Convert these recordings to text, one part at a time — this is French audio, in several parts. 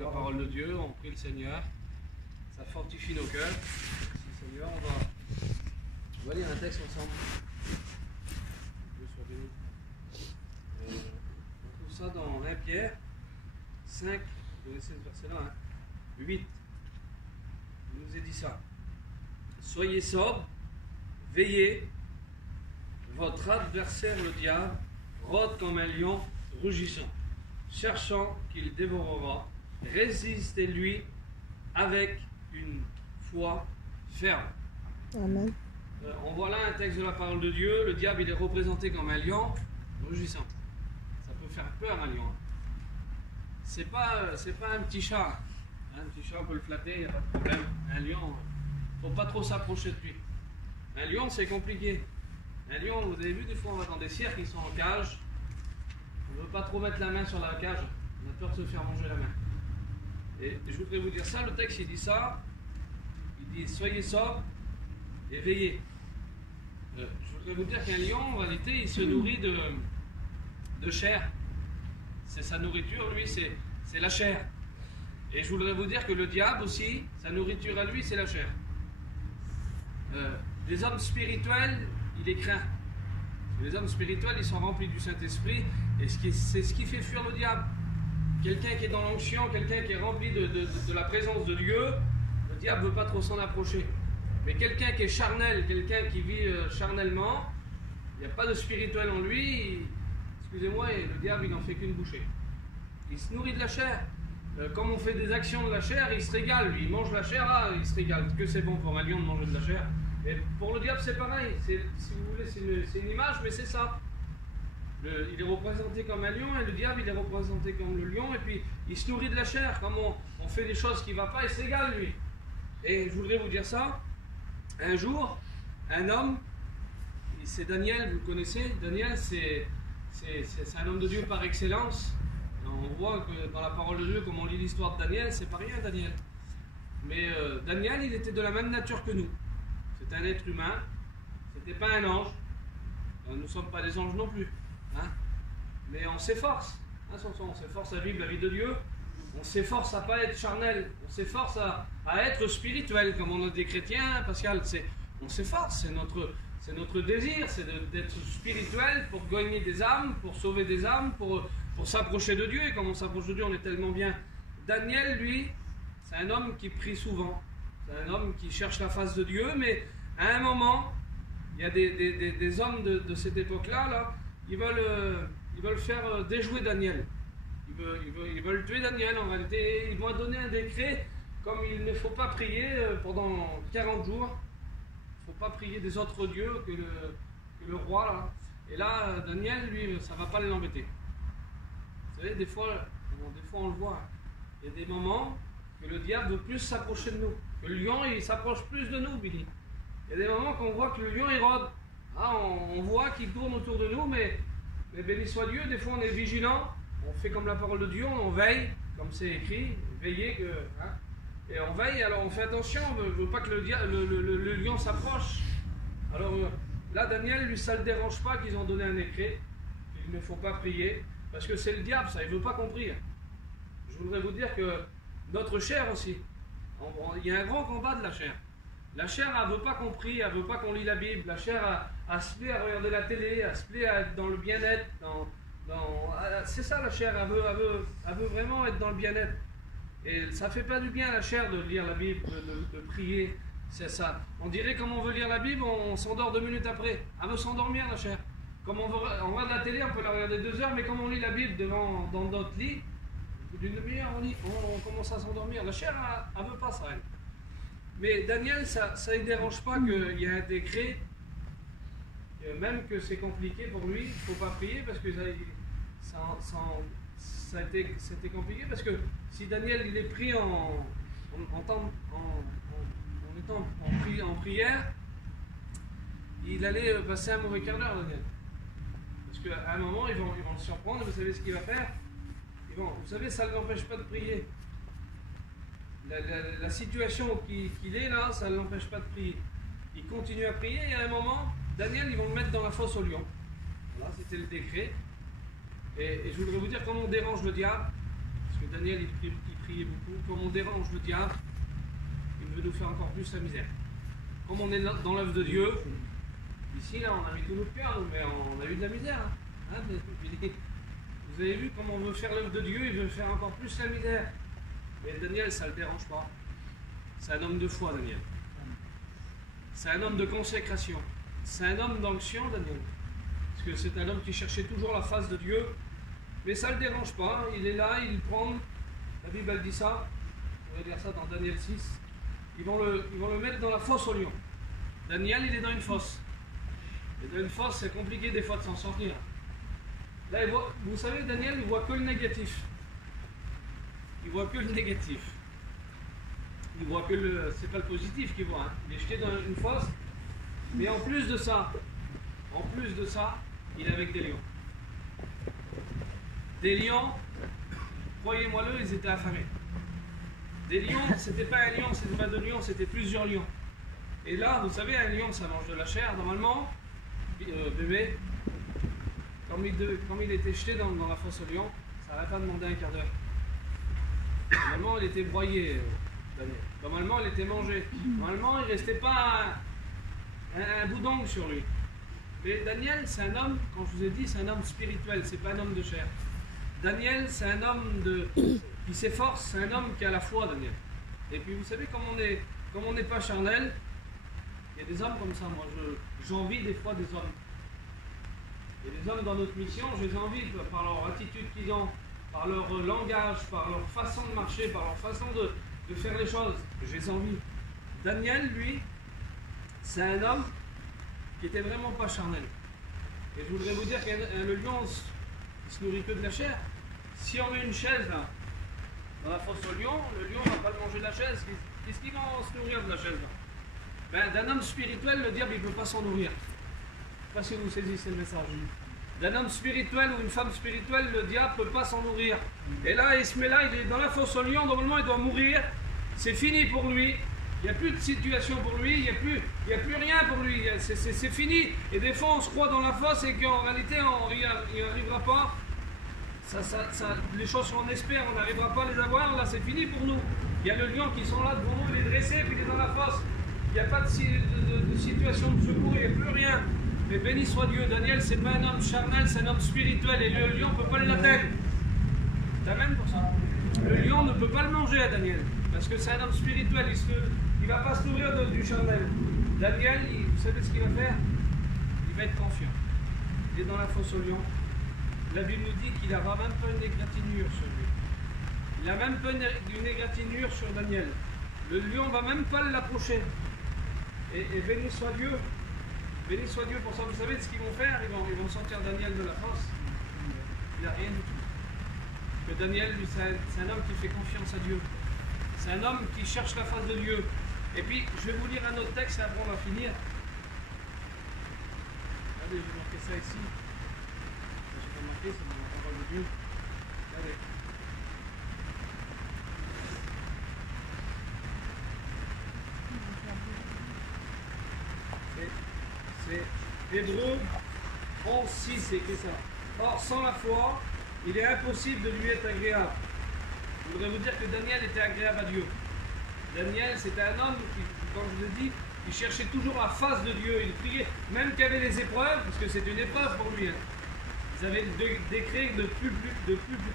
la parole de Dieu, on prie le Seigneur, ça fortifie nos cœurs. Merci Seigneur, on va lire un texte ensemble. Dieu soit béni. On trouve ça dans 1 Pierre 5, vous connaissez ce verset-là, hein, 8. Il nous est dit ça. Soyez sobres, veillez, votre adversaire le diable rôde comme un lion rugissant, cherchant qu'il dévorera. Résistez-lui avec une foi ferme. Amen. On voit là un texte de la parole de Dieu. Le diable, il est représenté comme un lion rugissant. Ça peut faire peur, un lion. C'est pas un petit chat. Un petit chat, on peut le flatter, il n'y a pas de problème. Un lion, il ne faut pas trop s'approcher de lui. Un lion, c'est compliqué. Un lion, vous avez vu, des fois, on va dans des cirques, ils sont en cage. On ne veut pas trop mettre la main sur la cage. On a peur de se faire manger la main. Et je voudrais vous dire ça, le texte, il dit ça. Il dit, soyez sobres et veillez. Je voudrais vous dire qu'un lion, en réalité, il se nourrit de chair. C'est sa nourriture, lui, c'est la chair. Et je voudrais vous dire que le diable aussi, sa nourriture à lui, c'est la chair. Les hommes spirituels, il les craint. Les hommes spirituels, ils sont remplis du Saint-Esprit, et c'est ce qui fait fuir le diable. Quelqu'un qui est dans l'onction, quelqu'un qui est rempli de la présence de Dieu, le diable ne veut pas trop s'en approcher. Mais quelqu'un qui est charnel, quelqu'un qui vit charnellement, il n'y a pas de spirituel en lui, excusez-moi, le diable, il n'en fait qu'une bouchée. Il se nourrit de la chair. Comme on fait des actions de la chair, il se régale, lui. Il mange la chair, il se régale. Que c'est bon pour un lion de manger de la chair. Et pour le diable, c'est pareil. Si vous voulez, c'est une image, mais c'est ça. Il est représenté comme un lion, et le diable, il est représenté comme le lion, et puis il se nourrit de la chair. Comme on fait des choses qui ne vont pas, il se régale, lui. Et je voudrais vous dire ça. Un jour, un homme, c'est Daniel, vous le connaissez. Daniel, c'est un homme de Dieu par excellence. On voit que dans la parole de Dieu, comme on lit l'histoire de Daniel, c'est pas rien, Daniel. Mais Daniel, il était de la même nature que nous. C'est un être humain. C'était pas un ange. Nous ne sommes pas des anges non plus. Hein? Mais on s'efforce. Hein, on s'efforce à vivre la vie de Dieu. On s'efforce à ne pas être charnel. On s'efforce à être spirituel, comme on est des chrétiens, Pascal. On s'efforce. C'est notre désir, c'est d'être spirituel pour gagner des âmes, pour sauver des âmes, pour s'approcher de Dieu. Et comme on s'approche de Dieu, on est tellement bien. Daniel, lui, c'est un homme qui prie souvent. C'est un homme qui cherche la face de Dieu, mais à un moment, il y a des hommes de cette époque-là, là, ils veulent faire déjouer Daniel. Ils veulent tuer Daniel, en réalité. Ils vont donner un décret, comme il ne faut pas prier pendant 40 jours. Il ne faut pas prier des autres dieux que le roi. Là. Et là, Daniel, lui, ça ne va pas l'embêter. Vous savez, des fois on le voit. Il y a des moments que le diable veut plus s'approcher de nous. Que le lion, il s'approche plus de nous, Billy. Il y a des moments qu'on voit que le lion, il rôde. Ah, on voit qu'il tourne autour de nous, mais béni soit Dieu, des fois on est vigilant. On fait comme la parole de Dieu, on veille, comme c'est écrit, veillez que... Hein, et on veille, alors on fait attention, on ne veut pas que le lion s'approche. Alors là, Daniel, lui, ça ne le dérange pas qu'ils ont donné un décret. Il ne faut pas prier, parce que c'est le diable, ça, il ne veut pas qu'on prie. Je voudrais vous dire que notre chair aussi, il y a un grand combat de la chair. La chair, elle ne veut pas qu'on prie, elle ne veut pas qu'on lit la Bible. La chair, elle se plaît à regarder la télé, elle se plaît à être dans le bien-être. C'est ça la chair, elle veut vraiment être dans le bien-être. Et ça ne fait pas du bien à la chair de lire la Bible, de prier. C'est ça. On dirait comme on veut lire la Bible, on s'endort 2 minutes après. Elle veut s'endormir la chair. Comme on regarde la télé, on peut la regarder 2 heures, mais comme on lit la Bible dans notre lit, d'une demi-heure, on commence à s'endormir. La chair, elle ne veut pas ça, elle. Mais Daniel, ça ne dérange pas qu'il y ait un décret, même que c'est compliqué pour lui, il ne faut pas prier parce que c'était compliqué. Parce que si Daniel il est pris en étant en prière, il allait passer un mauvais quart d'heure, Daniel. Parce qu'à un moment, ils vont le surprendre, vous savez ce qu'il va faire? Vous savez, ça ne l'empêche pas de prier. La situation qu'il est là, ça ne l'empêche pas de prier. Il continue à prier et à un moment, Daniel, ils vont le mettre dans la fosse au lion. Voilà, c'était le décret. Et je voudrais vous dire comment on dérange le diable. Parce Parce que Daniel, il priait beaucoup. Comme on dérange le diable, il veut nous faire encore plus la misère. Comme on est dans l'œuvre de Dieu, ici, là, on a mis tout notre cœur, mais on a eu de la misère. Hein. Vous avez vu comment on veut faire l'œuvre de Dieu, il veut faire encore plus la misère. Mais Daniel, ça ne le dérange pas. C'est un homme de foi, Daniel. C'est un homme de consécration. C'est un homme d'onction, Daniel. Parce que c'est un homme qui cherchait toujours la face de Dieu. Mais ça ne le dérange pas. Il est là, il prend. La Bible, elle dit ça. On va lire ça dans Daniel 6. Ils vont le mettre dans la fosse au lion. Daniel, il est dans une fosse. Et dans une fosse, c'est compliqué des fois de s'en sortir. Là, vous savez, Daniel, il ne voit que le négatif. Il voit que le négatif. Il voit que le. C'est pas le positif qu'il voit. Hein. Il est jeté dans une fosse. Mais en plus de ça, il est avec des lions. Des lions, croyez-moi-le, ils étaient affamés. Des lions, c'était pas un lion, c'était pas deux lions, c'était plusieurs lions. Et là, vous savez, un lion, ça mange de la chair, normalement. Bébé, comme il était jeté dans la fosse au lion, ça n'aurait pas demandé un quart d'heure. Normalement, il était broyé, Daniel. Normalement, il était mangé. Normalement, il ne restait pas un bout d'ongle sur lui. Mais Daniel, c'est un homme, quand je vous ai dit, c'est un homme spirituel, c'est pas un homme de chair. Daniel, c'est un homme qui s'efforce, c'est un homme qui a la foi, Daniel. Et puis, vous savez, comme on n'est pas charnel, il y a des hommes comme ça, moi, j'envie des fois des hommes. Il y a des hommes dans notre mission, je les envie par leur attitude qu'ils ont, par leur langage, par leur façon de marcher, par leur façon de faire les choses. Je les envie. Daniel, lui, c'est un homme qui était vraiment pas charnel. Et je voudrais vous dire que le lion, il se nourrit que de la chair. Si on met une chaise là, dans la fosse au lion, le lion ne va pas manger de la chaise. Qu'est-ce qu'il va se nourrir de la chaise là? Ben, d'un homme spirituel, le diable, il ne peut pas s'en nourrir. Je ne sais pas si vous saisissez le message. D'un homme spirituel ou une femme spirituelle, le diable ne peut pas s'en nourrir. Et là, il se met là, il est dans la fosse au lion, normalement, il doit mourir. C'est fini pour lui. Il n'y a plus de situation pour lui, il n'y a plus rien pour lui. C'est fini. Et des fois, on se croit dans la fosse et qu'en réalité, il n'y arrivera pas. Les choses qu'on espère, on n'arrivera pas à les avoir. Là, c'est fini pour nous. Il y a le lion qui sont là devant nous, il est dressé, puis il est dans la fosse. Il n'y a pas de situation de secours, il n'y a plus rien. Mais béni soit Dieu, Daniel, c'est pas un homme charnel, c'est un homme spirituel. Et le lion ne peut pas l'atteindre. T'amènes pour ça? Le lion ne peut pas le manger à Daniel. Parce que c'est un homme spirituel, il ne va pas se nourrir du charnel. Daniel, vous savez ce qu'il va faire? Il va être confiant. Il est dans la fosse au lion. La Bible nous dit qu'il n'aura même pas une égratignure sur lui. Il n'a même pas une égratignure sur Daniel. Le lion ne va même pas l'approcher. Et béni soit Dieu. Béni soit Dieu pour ça. Vous savez ce qu'ils vont faire? Ils vont sortir Daniel de la fosse. Il n'a rien du tout. Que Daniel, lui, c'est un homme qui fait confiance à Dieu. C'est un homme qui cherche la face de Dieu. Et puis, je vais vous lire un autre texte et après on va finir. Regardez, j'ai marqué ça ici. Je n'ai pas marqué, c'est dans la parole de Dieu. Regardez. C'est Hébreux 11:6, c'est écrit ça. Or, sans la foi, il est impossible de lui être agréable. Je voudrais vous dire que Daniel était agréable à Dieu. Daniel, c'était un homme qui, comme je vous ai dit, il cherchait toujours la face de Dieu. Il priait, même qu'il y avait des épreuves, parce que c'est une épreuve pour lui. Hein. Ils avaient décret de plus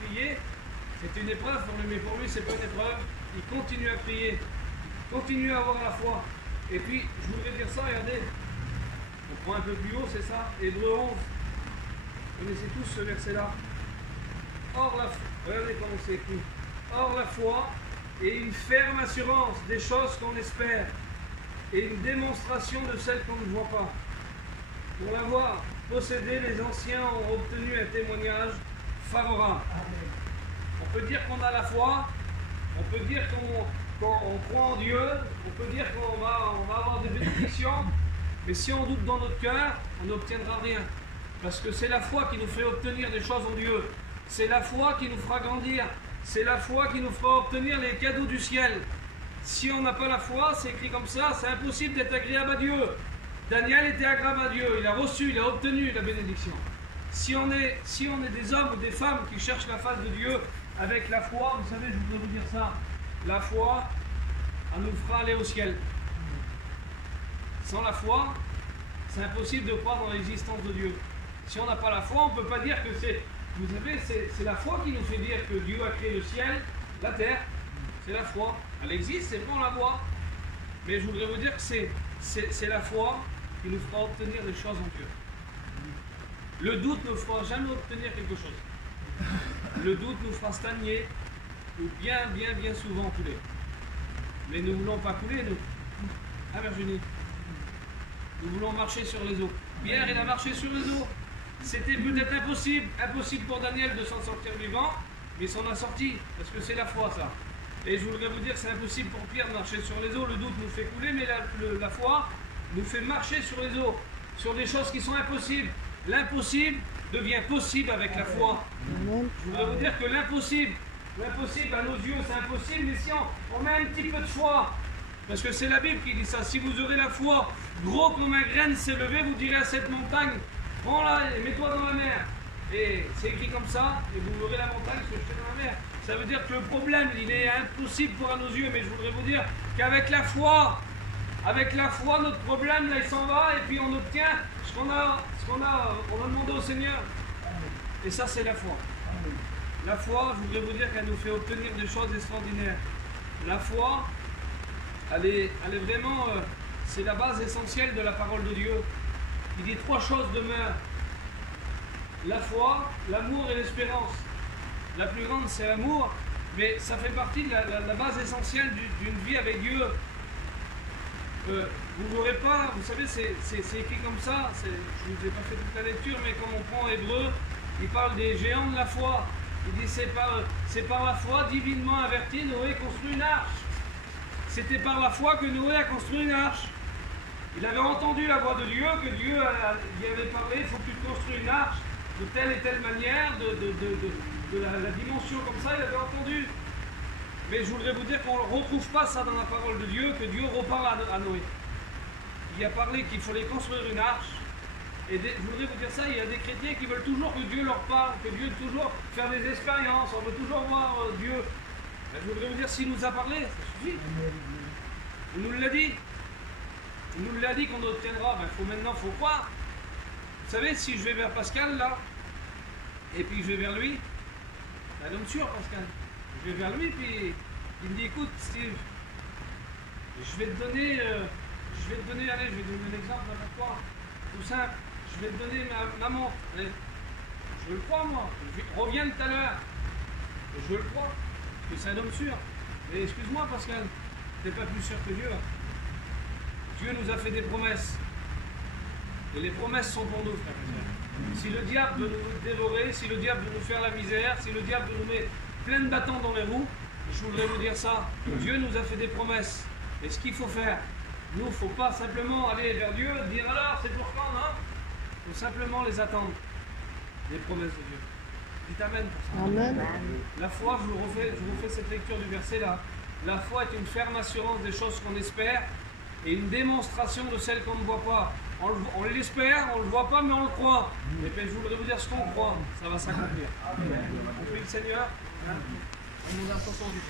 prier. C'est une épreuve pour lui, mais pour lui, c'est pas une épreuve. Il continue à prier. Il continue à avoir la foi. Et puis, je voudrais dire ça, regardez. On prend un peu plus haut, c'est ça. Hébreux 11. Vous connaissez tous ce verset-là. Or la foi, regardez comment c'est écrit. Or la foi est une ferme assurance des choses qu'on espère et une démonstration de celles qu'on ne voit pas. Pour l'avoir possédé, les anciens ont obtenu un témoignage favorable. On peut dire qu'on a la foi, on peut dire qu'on croit en Dieu, on peut dire qu'on va avoir des bénédictions, mais si on doute dans notre cœur, on n'obtiendra rien. Parce que c'est la foi qui nous fait obtenir des choses en Dieu. C'est la foi qui nous fera grandir. C'est la foi qui nous fera obtenir les cadeaux du ciel. Si on n'a pas la foi, c'est écrit comme ça, c'est impossible d'être agréable à Dieu. Daniel était agréable à Dieu, il a reçu, il a obtenu la bénédiction. Si on est des hommes ou des femmes qui cherchent la face de Dieu, avec la foi, vous savez, je voudrais vous dire ça, la foi, elle nous fera aller au ciel. Sans la foi, c'est impossible de croire dans l'existence de Dieu. Si on n'a pas la foi, on ne peut pas dire que c'est... Vous savez, c'est la foi qui nous fait dire que Dieu a créé le ciel, la terre. C'est la foi. Elle existe, c'est vrai, on la voit. Mais je voudrais vous dire que c'est la foi qui nous fera obtenir des choses en Dieu. Le doute ne fera jamais obtenir quelque chose. Le doute nous fera stagner ou bien souvent couler. Mais nous ne voulons pas couler, nous. Ah, Virginie. Nous voulons marcher sur les eaux. Pierre, il a marché sur les eaux. C'était peut-être impossible pour Daniel de s'en sortir vivant, mais il s'en a sorti, parce que c'est la foi, ça. Et je voudrais vous dire que c'est impossible pour Pierre de marcher sur les eaux. Le doute nous fait couler, mais la foi nous fait marcher sur les eaux, sur des choses qui sont impossibles. L'impossible devient possible avec la foi. Je voudrais vous dire que l'impossible à nos yeux, c'est impossible, mais si on met un petit peu de foi, parce que c'est la Bible qui dit ça, si vous aurez la foi, gros comme un grain s'est levé, vous direz à cette montagne, prends-la et mets-toi dans la mer. Et c'est écrit comme ça, et vous verrez la montagne se jeter dans la mer. Ça veut dire que le problème, il est impossible pour nos yeux, mais je voudrais vous dire qu'avec la foi, notre problème, là, il s'en va, et puis on obtient ce qu'on a demandé au Seigneur. Et ça, c'est la foi. La foi, je voudrais vous dire qu'elle nous fait obtenir des choses extraordinaires. La foi, elle est vraiment, c'est la base essentielle de la parole de Dieu. Il dit 3 choses demeurent. La foi, l'amour et l'espérance. La plus grande, c'est l'amour, mais ça fait partie de la base essentielle d'une vie avec Dieu. Vous n'aurez pas, vous savez, c'est écrit comme ça, je ne vous ai pas fait toute la lecture, mais comme on prend Hébreu, il parle des géants de la foi. Il dit c'est par la foi divinement averti, Noé construit une arche. C'était par la foi que Noé a construit une arche. Il avait entendu la voix de Dieu, que Dieu lui avait parlé, il faut que tu te construis une arche de telle et telle manière, de la dimension comme ça, il avait entendu. Mais je voudrais vous dire qu'on ne retrouve pas ça dans la parole de Dieu, que Dieu reparle à Noé. Il a parlé qu'il fallait construire une arche. Et je voudrais vous dire ça, il y a des chrétiens qui veulent toujours que Dieu leur parle, que Dieu toujours faire des expériences, on veut toujours voir Dieu. Mais je voudrais vous dire, s'il nous a parlé, ça suffit. Il nous l'a dit. Il nous l'a dit qu'on obtiendra. Maintenant, il faut croire. Vous savez, si je vais vers Pascal, là, et puis je vais vers lui, c'est un homme sûr, Pascal. Je vais vers lui, puis il me dit, écoute, Steve, je vais te donner, allez, je vais te donner l'exemple avec toi, tout simple. Je vais te donner ma montre. Allez. Je le crois, moi. Reviens tout à l'heure. Je le crois. Parce que c'est un homme sûr. Mais excuse-moi, Pascal, tu n'es pas plus sûr que Dieu. Dieu nous a fait des promesses. Et les promesses sont pour nous, frères et sœurs. Si le diable veut nous dévorer, si le diable veut nous faire la misère, si le diable veut nous mettre plein de bâtons dans les roues, je voudrais vous dire ça. Dieu nous a fait des promesses. Et ce qu'il faut faire, nous, il ne faut pas simplement aller vers Dieu, dire alors, c'est pour quand, non? Il faut simplement les attendre. Les promesses de Dieu. Dites Amen pour ça. Amen. La foi, je vous refais cette lecture du verset là. La foi est une ferme assurance des choses qu'on espère et une démonstration de celles qu'on ne voit pas. On l'espère, on ne le voit pas, mais on le croit. Et puis je voudrais vous dire ce qu'on croit, ça va s'accomplir. On prie le Seigneur. On nous a entendu.